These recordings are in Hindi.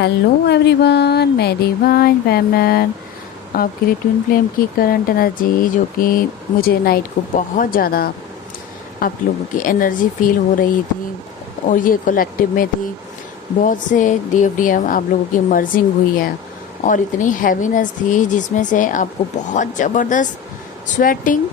हेलो एवरीवन, मैं डिवाइन फेमिनन आपके लिए ट्विन फ्लेम की करंट एनर्जी, जो कि मुझे नाइट को बहुत ज़्यादा आप लोगों की एनर्जी फील हो रही थी और ये कलेक्टिव में थी। बहुत से DFDM आप लोगों की मर्जिंग हुई है और इतनी हैवीनेस थी जिसमें से आपको बहुत ज़बरदस्त स्वेटिंग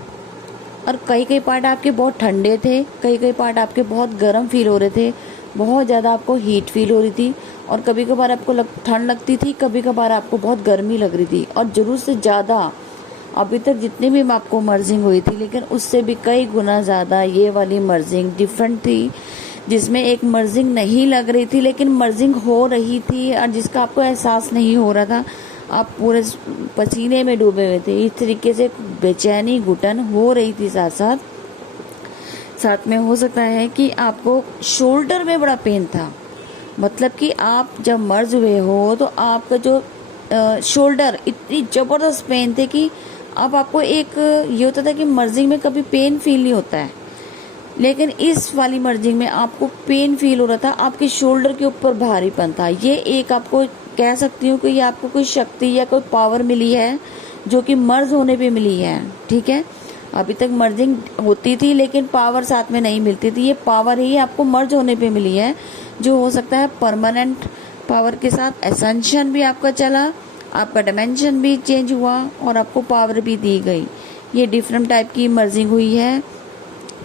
और कई पार्ट आपके बहुत ठंडे थे, कई पार्ट आपके बहुत गर्म फील हो रहे थे, बहुत ज़्यादा आपको हीट फील हो रही थी और कभी कभार आपको ठंड लगती थी, कभी कभार आपको बहुत गर्मी लग रही थी और ज़रूरत से ज़्यादा अभी तक जितनी भी आपको मर्जिंग हुई थी, लेकिन उससे भी कई गुना ज़्यादा ये वाली मर्जिंग डिफरेंट थी, जिसमें एक मर्जिंग नहीं लग रही थी लेकिन मर्जिंग हो रही थी और जिसका आपको एहसास नहीं हो रहा था। आप पूरे पसीने में डूबे हुए थे। इस तरीके से बेचैनी घुटन हो रही थी। साथ में हो सकता है कि आपको शोल्डर में बड़ा पेन था, मतलब कि आप जब मर्ज हुए हो तो आपका जो शोल्डर इतनी ज़बरदस्त पेन थे कि अब आपको एक ये होता था कि मर्जिंग में कभी पेन फील नहीं होता है, लेकिन इस वाली मर्जिंग में आपको पेन फील हो रहा था, आपके शोल्डर के ऊपर भारीपन था। ये एक आपको कह सकती हूँ कि ये आपको कोई शक्ति या कोई पावर मिली है जो कि मर्ज होने पे मिली है। ठीक है, अभी तक मर्जिंग होती थी लेकिन पावर साथ में नहीं मिलती थी। ये पावर ही आपको मर्ज होने पे मिली है, जो हो सकता है परमानेंट पावर के साथ एसेंशन भी आपका चला, आपका डायमेंशन भी चेंज हुआ और आपको पावर भी दी गई। ये डिफरेंट टाइप की मर्जिंग हुई है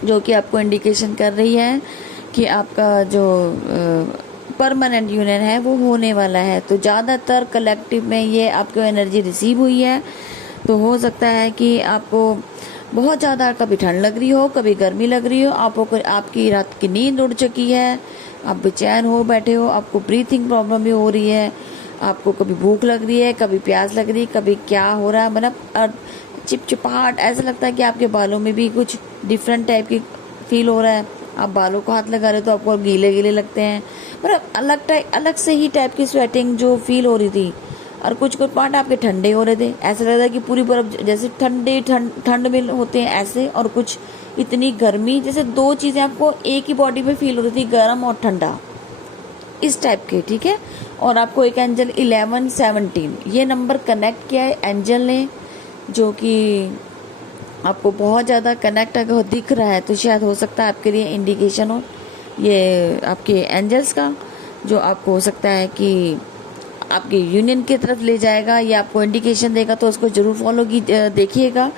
जो कि आपको इंडिकेशन कर रही है कि आपका जो परमानेंट यूनियन है वो होने वाला है। तो ज़्यादातर कलेक्टिव में ये आपको एनर्जी रिसीव हुई है। तो हो सकता है कि आपको बहुत ज़्यादा कभी ठंड लग रही हो, कभी गर्मी लग रही हो, आपकी रात की नींद उड़ चुकी है, आप बेचैन हो बैठे हो, आपको ब्रीथिंग प्रॉब्लम भी हो रही है, आपको कभी भूख लग रही है, कभी प्यास लग रही है, कभी क्या हो रहा है, मतलब चिपचिपाहट, ऐसा लगता है कि आपके बालों में भी कुछ डिफरेंट टाइप की फील हो रहा है। आप बालों को हाथ लगा रहे हो तो आपको गीले गीले लगते हैं, मतलब अलग से ही टाइप की स्वेटिंग जो फील हो रही थी। और कुछ पार्ट आपके ठंडे हो रहे थे, ऐसा लग रहा है कि पूरी बर्फ जैसे ठंड में होते हैं ऐसे, और कुछ इतनी गर्मी, जैसे दो चीज़ें आपको एक ही बॉडी में फील हो रही थी, गर्म और ठंडा, इस टाइप के। ठीक है, और आपको एक एंजल 1117 ये नंबर कनेक्ट किया है एंजल ने, जो कि आपको बहुत ज़्यादा कनेक्ट अगर दिख रहा है तो शायद हो सकता है आपके लिए इंडिकेशन हो ये आपके एंजल्स का, जो आपको हो सकता है कि आपके यूनियन की तरफ ले जाएगा या आपको इंडिकेशन देगा। तो उसको ज़रूर फॉलो देखिएगा।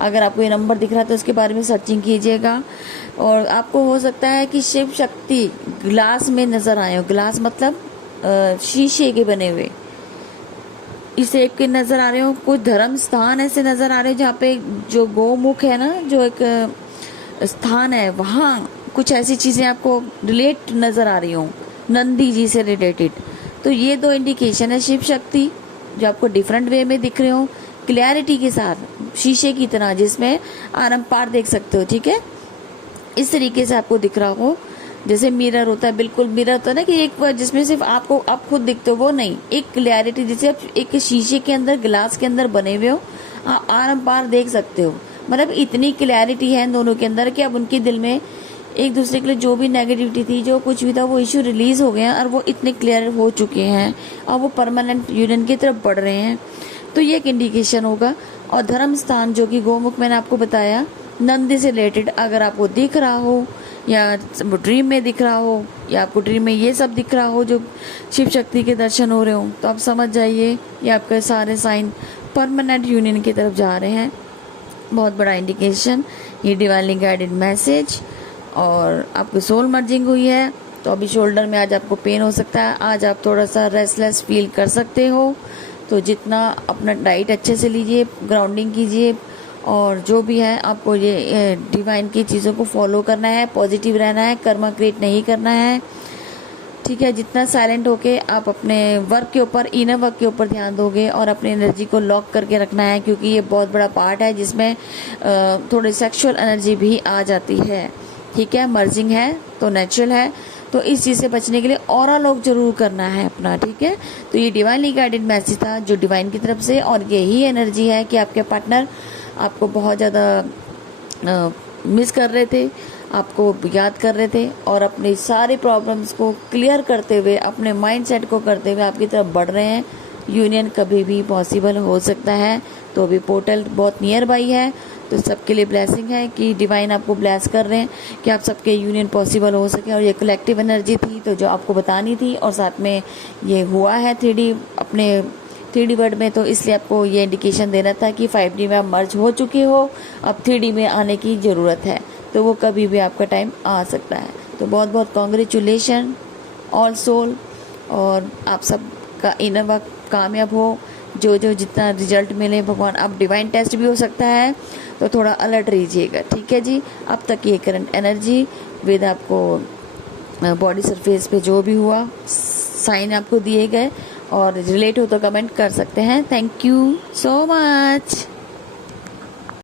अगर आपको ये नंबर दिख रहा है तो इसके बारे में सर्चिंग कीजिएगा। और आपको हो सकता है कि शिव शक्ति ग्लास में नज़र आए हो। ग्लास मतलब शीशे के बने हुए इस एक के नज़र आ रहे हो। कुछ धर्म स्थान ऐसे नज़र आ रहे हो जहाँ पे जो गोमुख है ना, जो एक स्थान है, वहाँ कुछ ऐसी चीज़ें आपको रिलेट नज़र आ रही हो, नंदी जी से रिलेटेड। तो ये दो इंडिकेशन है शिव शक्ति जो आपको डिफरेंट वे में दिख रहे हो, क्लैरिटी के साथ, शीशे की तरह जिसमें आरम पार देख सकते हो। ठीक है, इस तरीके से आपको दिख रहा हो, जैसे मिरर होता है, बिल्कुल मिरर होता है ना कि एक बार जिसमें सिर्फ आप खुद दिखते हो, वो नहीं, एक क्लैरिटी, जैसे आप एक शीशे के अंदर, ग्लास के अंदर बने हुए हो, आप आरम पार देख सकते हो। मतलब इतनी क्लैरिटी है इन दोनों के अंदर कि अब उनके दिल में एक दूसरे के लिए जो भी नेगेटिविटी थी, जो कुछ भी था, वो इश्यू रिलीज हो गए हैं और वो इतने क्लियर हो चुके हैं और वो परमानेंट यूनियन की तरफ बढ़ रहे हैं। तो ये एक इंडिकेशन होगा। और धर्म स्थान जो कि गोमुख मैंने आपको बताया, नंदी से रिलेटेड अगर आपको दिख रहा हो या ड्रीम में दिख रहा हो या आपको ड्रीम में ये सब दिख रहा हो, जो शिव शक्ति के दर्शन हो रहे हो, तो आप समझ जाइए ये आपके सारे साइन परमानेंट यूनियन की तरफ जा रहे हैं। बहुत बड़ा इंडिकेशन, ये डिवाइनली गाइडेड मैसेज। और आपकी सोल मर्जिंग हुई है तो अभी शोल्डर में आज आपको पेन हो सकता है, आज आप थोड़ा सा रेस्टलेस फील कर सकते हो। तो जितना अपना डाइट अच्छे से लीजिए, ग्राउंडिंग कीजिए, और जो भी है आपको ये डिवाइन की चीज़ों को फॉलो करना है, पॉजिटिव रहना है, कर्मा क्रिएट नहीं करना है। ठीक है, जितना साइलेंट होके आप अपने वर्क के ऊपर, इनर वर्क के ऊपर ध्यान दोगे और अपनी एनर्जी को लॉक करके रखना है, क्योंकि ये बहुत बड़ा पार्ट है जिसमें थोड़ी सेक्सुअल एनर्जी भी आ जाती है। ठीक है, मर्जिंग है तो नेचुरल है, तो इस चीज़ से बचने के लिए ऑरा लॉक जरूर करना है अपना। ठीक है, तो ये डिवाइनली गाइडेड मैसेज था जो डिवाइन की तरफ से, और यही एनर्जी है कि आपके पार्टनर आपको बहुत ज़्यादा मिस कर रहे थे, आपको याद कर रहे थे और अपनी सारी प्रॉब्लम्स को क्लियर करते हुए, अपने माइंडसेट को करते हुए आपकी तरफ बढ़ रहे हैं। यूनियन कभी भी पॉसिबल हो सकता है। तो अभी पोर्टल बहुत नियर बाई है, तो सबके लिए ब्लेसिंग है कि डिवाइन आपको ब्लेस कर रहे हैं कि आप सबके यूनियन पॉसिबल हो सके। और ये कलेक्टिव एनर्जी थी तो जो आपको बतानी थी, और साथ में ये हुआ है 3D अपने 3D वर्ड में, तो इसलिए आपको ये इंडिकेशन देना था कि 5D में आप मर्ज हो चुके हो, अब 3D में आने की ज़रूरत है। तो वो कभी भी आपका टाइम आ सकता है। तो बहुत बहुत कॉन्ग्रेचुलेशन ऑल सोल, और आप सब का इनर वर्क कामयाब हो। जो जितना रिजल्ट मिले भगवान, अब डिवाइन टेस्ट भी हो सकता है, तो थोड़ा अलर्ट रहिएगा, ठीक है जी। अब तक ये करंट एनर्जी विद आपको बॉडी सरफेस पे जो भी हुआ साइन आपको दिए गए, और रिलेट हो तो कमेंट कर सकते हैं। Thank you so much.